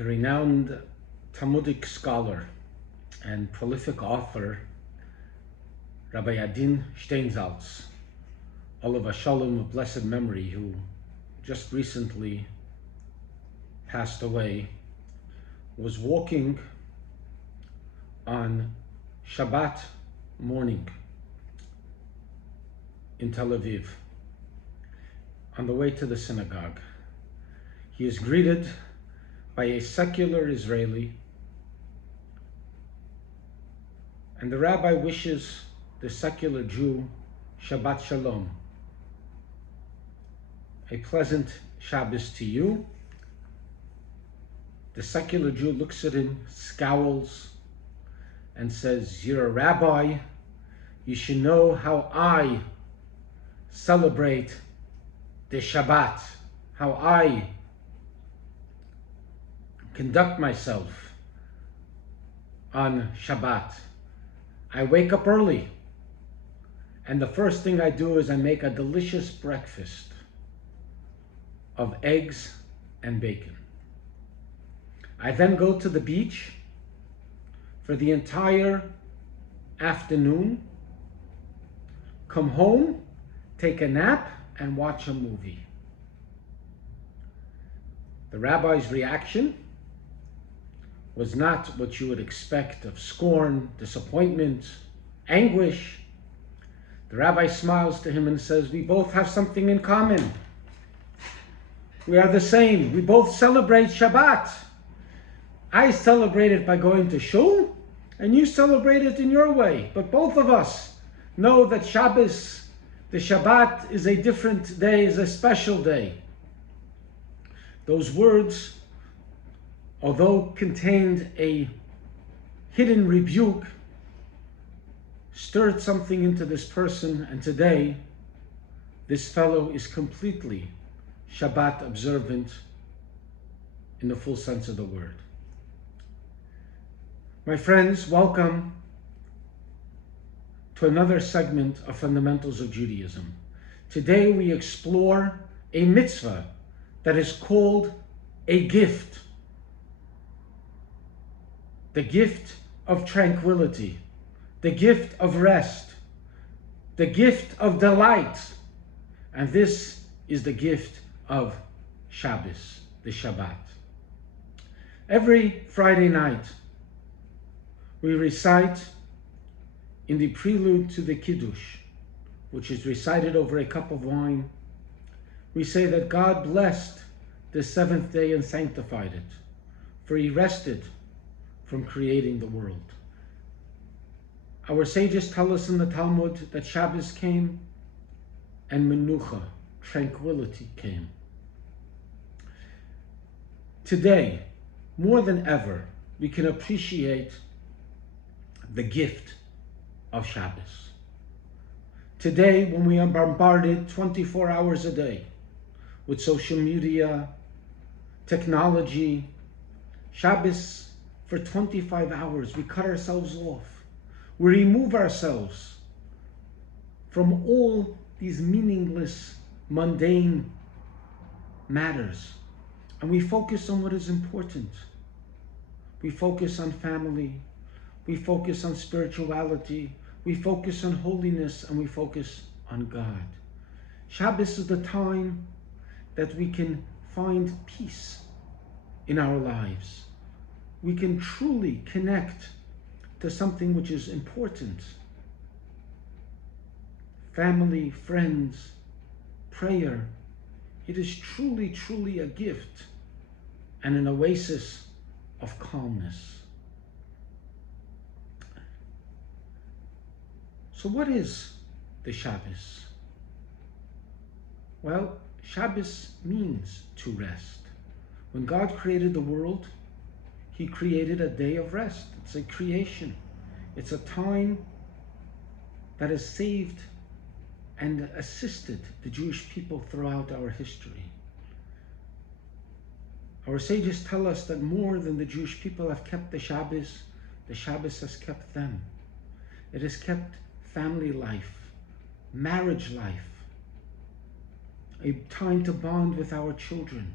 The renowned Talmudic scholar and prolific author, Rabbi Adin Steinsaltz, Olav Shalom of blessed memory, who just recently passed away, was walking on Shabbat morning in Tel Aviv on the way to the synagogue. He is greeted by a secular Israeli, and the rabbi wishes the secular Jew Shabbat Shalom, a pleasant Shabbos to you. The secular Jew looks at him, scowls, and says, "You're a rabbi, you should know how I celebrate the Shabbat, how I conduct myself on Shabbat. I wake up early, and the first thing I do is I make a delicious breakfast of eggs and bacon. I then go to the beach for the entire afternoon, come home, take a nap, and watch a movie." The rabbi's reaction was not what you would expect of scorn, disappointment, anguish. The rabbi smiles to him and says, "We both have something in common. We are the same. We both celebrate Shabbat. I celebrate it by going to shul, and you celebrate it in your way. But both of us know that Shabbos, the Shabbat, is a different day, is a special day." Those words, although contained a hidden rebuke, stirred something into this person, and today this fellow is completely Shabbat observant in the full sense of the word. My friends, welcome to another segment of Fundamentals of Judaism. Today we explore a mitzvah that is called a gift. The gift of tranquility, the gift of rest, the gift of delight, and this is the gift of Shabbos, the Shabbat. Every Friday night, we recite in the prelude to the Kiddush, which is recited over a cup of wine, we say that God blessed the seventh day and sanctified it, for he rested from creating the world. Our sages tell us in the Talmud that Shabbos came and Menucha, tranquility, came. Today, more than ever, we can appreciate the gift of Shabbos. Today, when we are bombarded 24 hours a day with social media, technology, Shabbos, for 25 hours, we cut ourselves off. We remove ourselves from all these meaningless, mundane matters, and we focus on what is important. We focus on family, we focus on spirituality, we focus on holiness, and we focus on God. Shabbos is the time that we can find peace in our lives. We can truly connect to something which is important. Family, friends, prayer. It is truly, truly a gift and an oasis of calmness. So what is the Shabbos? Well, Shabbos means to rest. When God created the world, he created a day of rest. It's a creation. It's a time that has saved and assisted the Jewish people throughout our history. Our sages tell us that more than the Jewish people have kept the Shabbos has kept them. It has kept family life, marriage life, a time to bond with our children,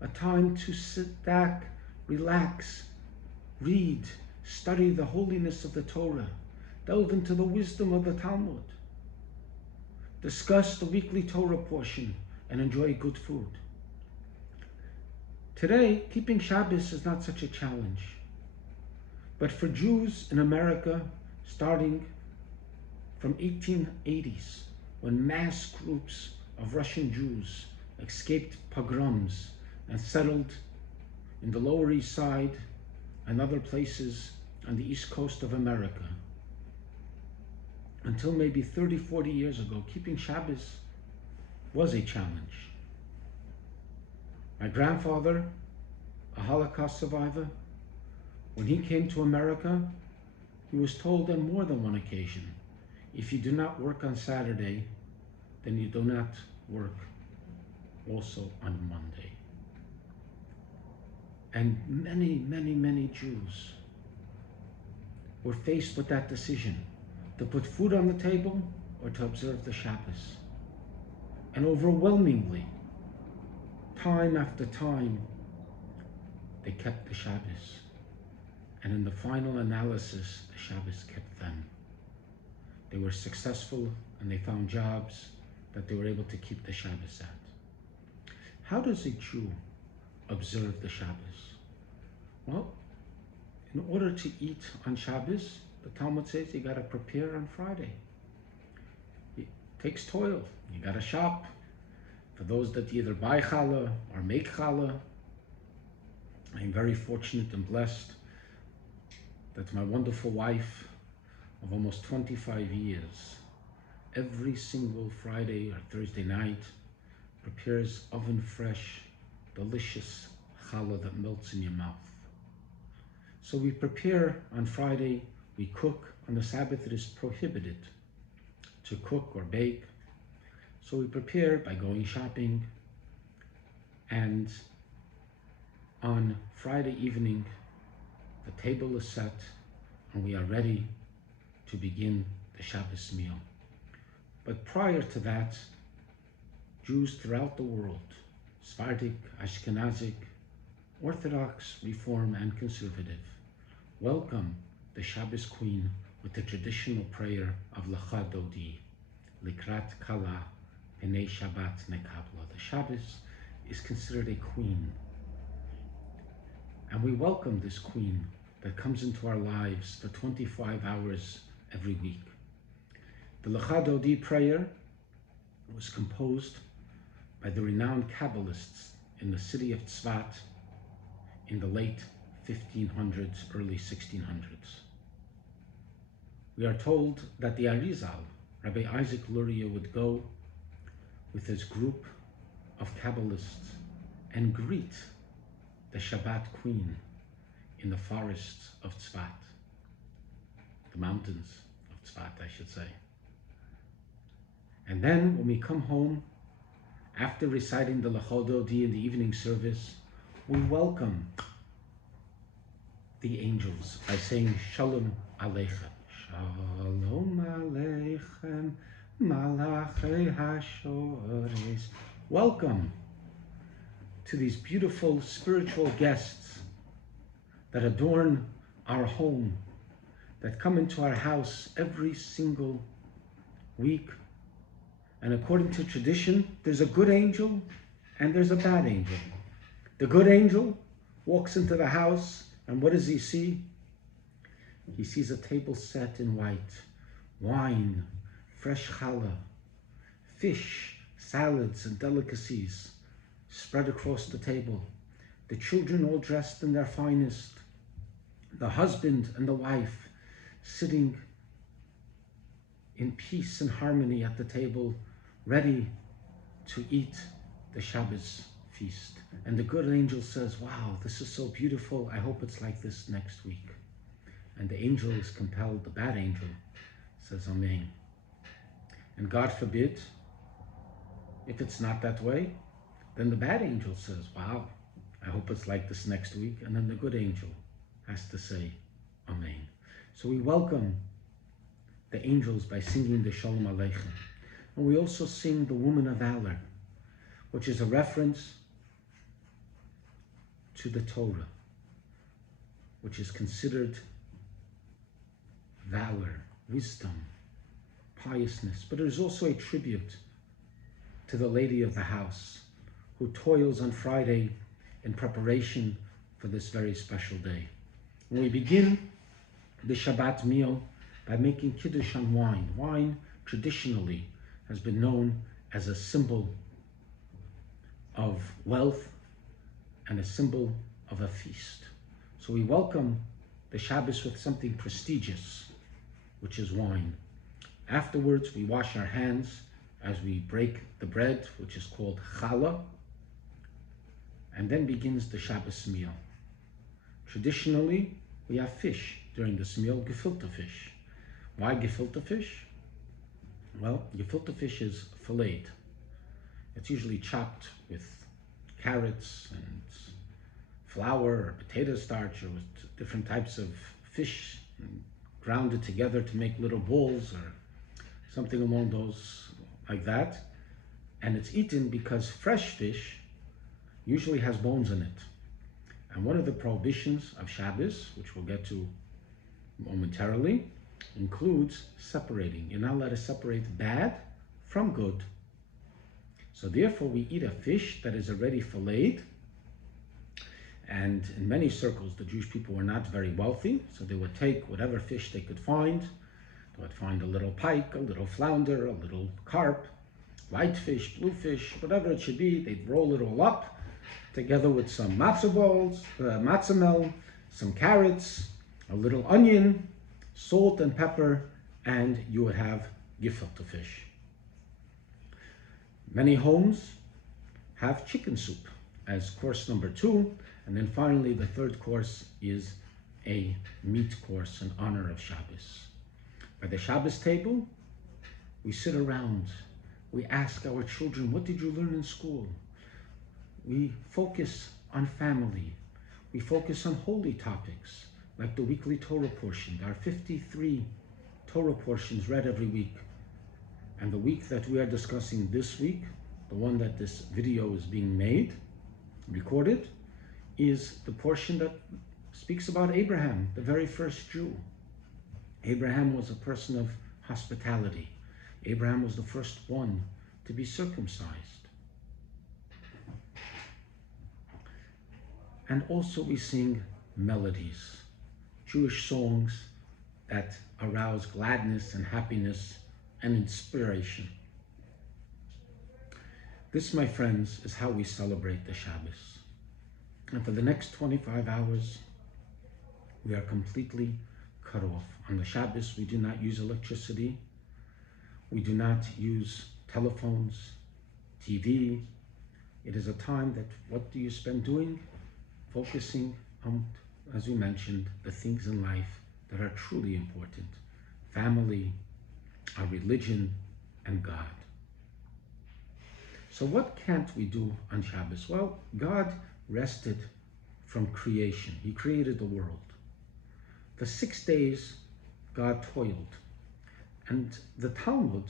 a time to sit back relax, read, study the holiness of the Torah, delve into the wisdom of the Talmud, discuss the weekly Torah portion, and enjoy good food. Today, keeping Shabbos is not such a challenge. But for Jews in America, starting from 1880s, when mass groups of Russian Jews escaped pogroms and settled in the Lower East Side and other places on the East Coast of America, until maybe 30, 40 years ago, keeping Shabbos was a challenge. My grandfather, a Holocaust survivor, when he came to America, he was told on more than one occasion, if you do not work on Saturday, then you do not work also on Monday. And many, many, many Jews were faced with that decision, to put food on the table or to observe the Shabbos. And overwhelmingly, time after time, they kept the Shabbos. And in the final analysis, the Shabbos kept them. They were successful and they found jobs that they were able to keep the Shabbos at. How does a Jew observe the Shabbos? Well, in order to eat on Shabbos, the Talmud says you gotta prepare on Friday. It takes toil. You gotta shop. For those that either buy challah or make challah, I'm very fortunate and blessed that my wonderful wife of almost 25 years, every single Friday or Thursday night, prepares oven fresh, delicious challah that melts in your mouth. So we prepare on Friday, we cook. On the Sabbath it is prohibited to cook or bake. So we prepare by going shopping, and on Friday evening, the table is set and we are ready to begin the Shabbos meal. But prior to that, Jews throughout the world, Sephardic, Ashkenazic, Orthodox, Reform, and Conservative, welcome the Shabbos Queen with the traditional prayer of Lecha Dodi, Likrat Kala, Penei Shabbat Nekabla. The Shabbos is considered a queen. And we welcome this queen that comes into our lives for 25 hours every week. The Lecha Dodi prayer was composed by the renowned Kabbalists in the city of Tzvat in the late 1500s, early 1600s. We are told that the Arizal, Rabbi Isaac Luria, would go with his group of Kabbalists and greet the Shabbat Queen in the forests of Tzvat, the mountains of Tzvat, I should say. And then when we come home, after reciting the Lecha Dodi in the evening service, we welcome the angels by saying Shalom Aleichem. Shalom Aleichem, Malachei HaShores. Welcome to these beautiful spiritual guests that adorn our home, that come into our house every single week. And according to tradition, there's a good angel and there's a bad angel. The good angel walks into the house, and what does he see? He sees a table set in white, wine, fresh challah, fish, salads, and delicacies spread across the table. The children all dressed in their finest. The husband and the wife sitting in peace and harmony at the table, ready to eat the Shabbos feast. And the good angel says, wow, this is so beautiful. I hope it's like this next week. And the angel is compelled, the bad angel says, Amen. And God forbid, if it's not that way, then the bad angel says, wow, I hope it's like this next week. And then the good angel has to say, Amen. So we welcome the angels by singing the Shalom Aleichem. And we also sing the Woman of Valor, which is a reference to the Torah. which is considered valor, wisdom, piousness, but it is also a tribute to the lady of the house who toils on Friday in preparation for this very special day. And we begin the Shabbat meal by making Kiddush on wine. Wine traditionally has been known as a symbol of wealth and a symbol of a feast. So we welcome the Shabbos with something prestigious, which is wine. Afterwards, we wash our hands as we break the bread, which is called challah, and then begins the Shabbos meal. Traditionally, we have fish during this meal, gefilte fish. Why gefilte fish? Well, gefilte fish is filleted. It's usually chopped with carrots and flour or potato starch or with different types of fish and grounded together to make little balls or something along those like that. And it's eaten because fresh fish usually has bones in it. And one of the prohibitions of Shabbos, which we'll get to momentarily, includes separating. You're not allowed to separate bad from good. So therefore we eat a fish that is already filleted. And in many circles, the Jewish people were not very wealthy, so they would take whatever fish they could find. They would find a little pike, a little flounder, a little carp, whitefish, bluefish, whatever it should be. They'd roll it all up together with some matzah balls, matzah mel, some carrots, a little onion, salt and pepper, and you would have gefilte fish. Many homes have chicken soup as course number 2, and then finally the third course is a meat course in honor of Shabbos. By the Shabbos table, we sit around, we ask our children, what did you learn in school? We focus on family. We focus on holy topics, like the weekly Torah portion. There are 53 Torah portions read every week. And the week that we are discussing this week, the one that this video is being made, recorded, is the portion that speaks about Abraham, the very first Jew. Abraham was a person of hospitality. Abraham was the first one to be circumcised. And also we sing melodies, Jewish songs that arouse gladness and happiness and inspiration. This, my friends, is how we celebrate the Shabbos. And for the next 25 hours, we are completely cut off. On the Shabbos, we do not use electricity. We do not use telephones, TV. It is a time that, what do you spend doing? Focusing on, as we mentioned, the things in life that are truly important. Family, our religion, and God. So what can't we do on Shabbos? Well, God rested from creation. He created the world. For 6 days, God toiled. And the Talmud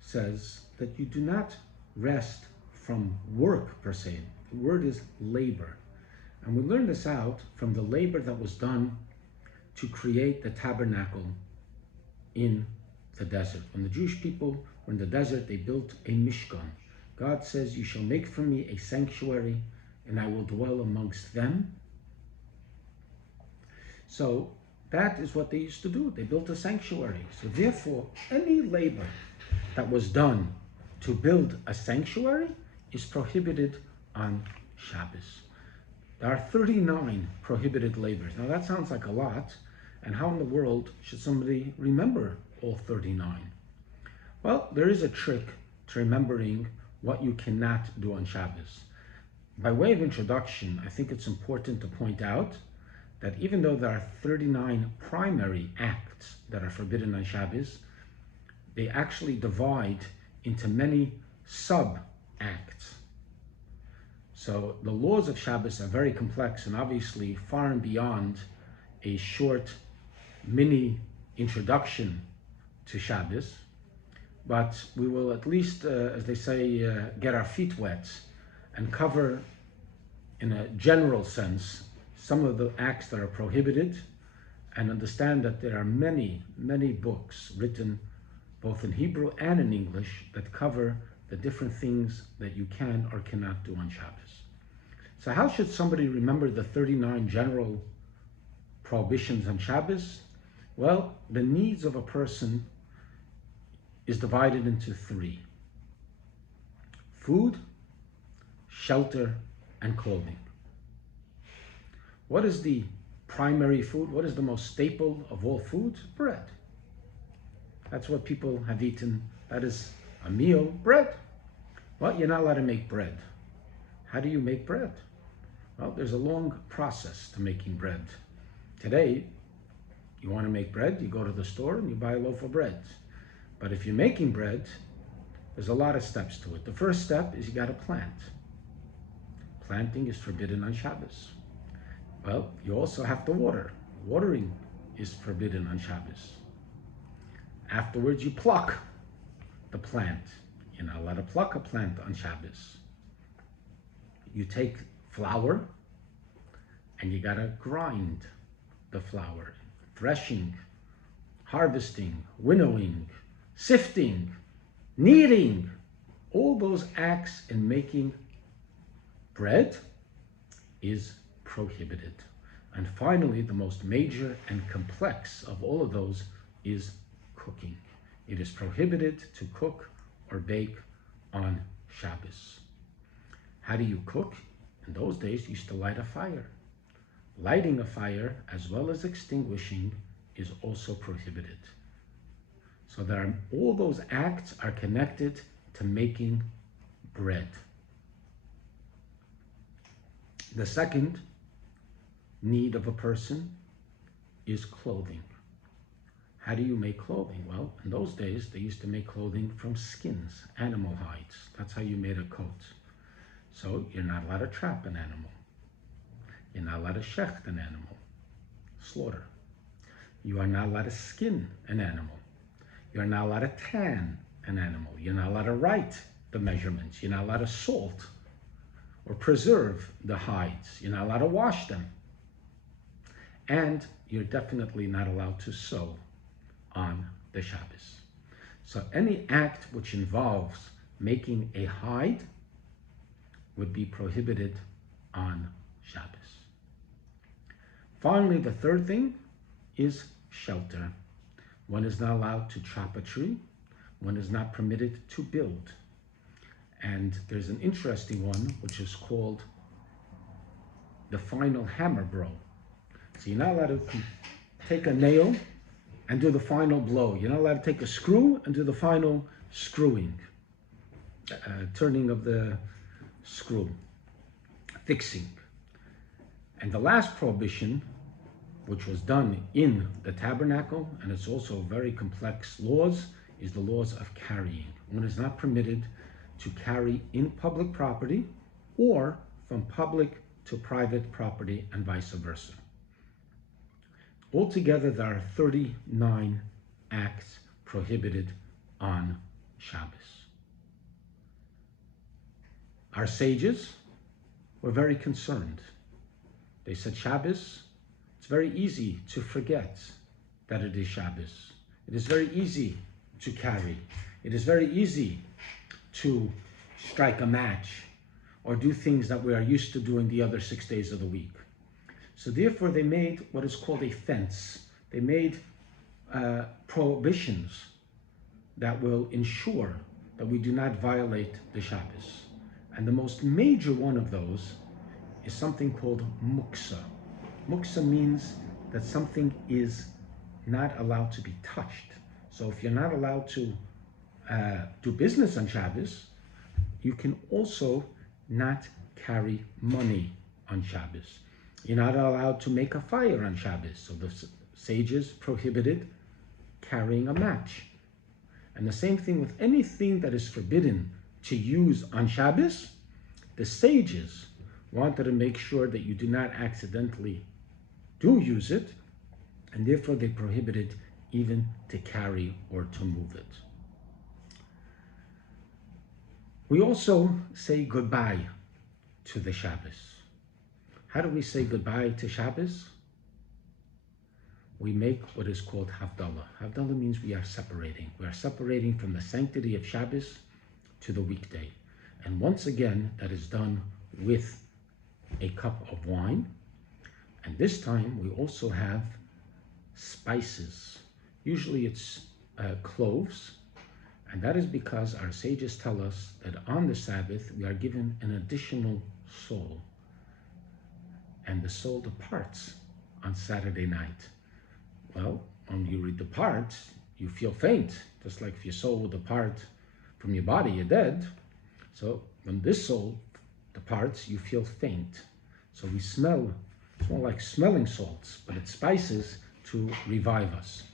says that you do not rest from work per se. The word is labor. And we learn this out from the labor that was done to create the tabernacle in the desert. When the Jewish people were in the desert, they built a Mishkan. God says, you shall make for me a sanctuary, and I will dwell amongst them. So that is what they used to do. They built a sanctuary. So therefore, any labor that was done to build a sanctuary is prohibited on Shabbos. There are 39 prohibited labors. Now that sounds like a lot, and how in the world should somebody remember all 39? Well, there is a trick to remembering what you cannot do on Shabbos. By way of introduction, I think it's important to point out that even though there are 39 primary acts that are forbidden on Shabbos, they actually divide into many sub-acts. So the laws of Shabbos are very complex and obviously far and beyond a short mini introduction to Shabbos, but we will at least, as they say, get our feet wet and cover in a general sense some of the acts that are prohibited, and understand that there are many, many books written both in Hebrew and in English that cover the different things that you can or cannot do on Shabbos. So how should somebody remember the 39 general prohibitions on Shabbos? Well, the needs of a person is divided into three: food, shelter, and clothing. What is the primary food? What is the most staple of all foods? Bread. That's what people have eaten. That is a meal, bread. Well, you're not allowed to make bread. How do you make bread? Well, there's a long process to making bread. Today, you want to make bread, you go to the store and you buy a loaf of bread. But if you're making bread, there's a lot of steps to it. The first step is you got to plant. Planting is forbidden on Shabbos. Well, you also have to water. Watering is forbidden on Shabbos. Afterwards, you pluck the plant. You're not allowed to pluck a plant on Shabbos. You take flour and you gotta grind the flour. Threshing, harvesting, winnowing, sifting, kneading, all those acts in making bread is prohibited. And finally, the most major and complex of all of those is cooking. It is prohibited to cook or bake on Shabbos. How do you cook? In those days, you used to light a fire. Lighting a fire, as well as extinguishing, is also prohibited. So all those acts are connected to making bread. The second need of a person is clothing. How do you make clothing? Well, in those days, they used to make clothing from skins, animal hides. That's how you made a coat. So you're not allowed to trap an animal. You're not allowed to shecht an animal, slaughter. You are not allowed to skin an animal. You're not allowed to tan an animal. You're not allowed to write the measurements. You're not allowed to salt or preserve the hides. You're not allowed to wash them. And you're definitely not allowed to sew on the Shabbos. So any act which involves making a hide would be prohibited on Shabbos. Finally, the third thing is shelter. One is not allowed to chop a tree. One is not permitted to build. And there's an interesting one which is called the final hammer blow. So you're not allowed to take a nail and do the final blow. You're not allowed to take a screw and do the final screwing, turning of the screw, fixing. And the last prohibition, which was done in the tabernacle, and it's also very complex laws, is the laws of carrying. One is not permitted to carry in public property or from public to private property and vice versa. Altogether, there are 39 acts prohibited on Shabbos. Our sages were very concerned. They said Shabbos, it's very easy to forget that it is Shabbos. It is very easy to carry. It is very easy to strike a match or do things that we are used to doing the other 6 days of the week. So therefore they made what is called a fence. They made prohibitions that will ensure that we do not violate the Shabbos. And the most major one of those is something called muksa. Muksa means that something is not allowed to be touched. So if you're not allowed to do business on Shabbos, you can also not carry money on Shabbos. You're not allowed to make a fire on Shabbos. So the sages prohibited carrying a match. And the same thing with anything that is forbidden to use on Shabbos, the sages wanted to make sure that you do not accidentally do use it, and therefore they prohibited even to carry or to move it. We also say goodbye to the Shabbos. How do we say goodbye to Shabbos? We make what is called Havdalah. Havdalah means we are separating. We are separating from the sanctity of Shabbos to the weekday. And once again, that is done with a cup of wine. And this time we also have spices. Usually it's cloves. And that is because our sages tell us that on the Sabbath we are given an additional soul. And the soul departs on Saturday night. Well, when you depart, you feel faint. Just like if your soul will depart from your body, you're dead. So when this soul departs, you feel faint. So we smell, it's more like smelling salts, but it's spices to revive us.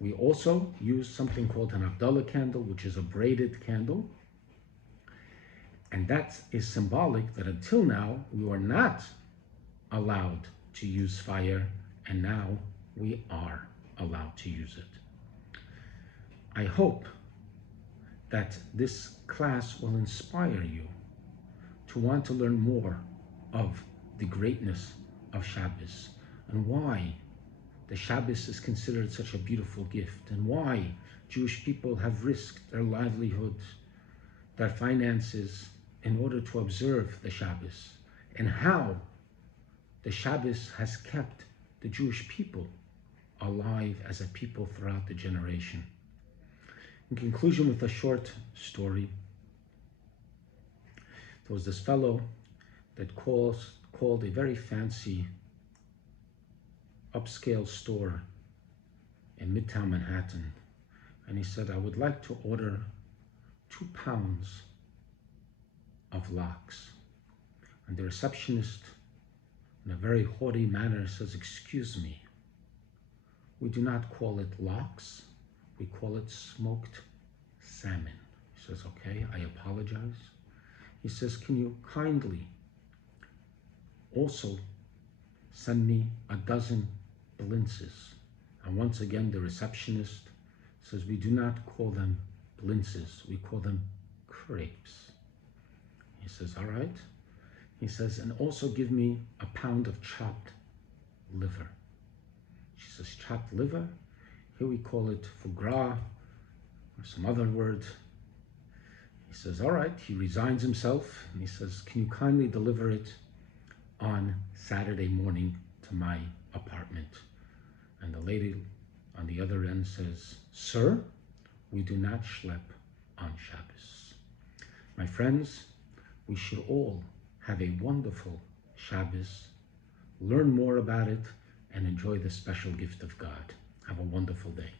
We also use something called an Havdalah candle, which is a braided candle. And that is symbolic that until now, we were not allowed to use fire, and now we are allowed to use it. I hope that this class will inspire you to want to learn more of the greatness of Shabbos and why the Shabbos is considered such a beautiful gift and why Jewish people have risked their livelihoods, their finances in order to observe the Shabbos, and how the Shabbos has kept the Jewish people alive as a people throughout the generation. In conclusion, with a short story, there was this fellow that called a very fancy upscale store in Midtown Manhattan, and he said, I would like to order 2 pounds of lox. And the receptionist, in a very haughty manner, says, excuse me, we do not call it lox, we call it smoked salmon. He says, okay, I apologize. He says, can you kindly also send me a dozen blintzes? And once again, the receptionist says, we do not call them blintzes, we call them crepes. He says, all right. He says, and also give me a pound of chopped liver. She says, chopped liver? Here we call it foie gras, or some other word. He says, all right. He resigns himself, and he says, can you kindly deliver it on Saturday morning to my apartment? And the lady on the other end says, sir, we do not schlep on Shabbos. My friends, we should all have a wonderful Shabbos, learn more about it, and enjoy the special gift of God. Have a wonderful day.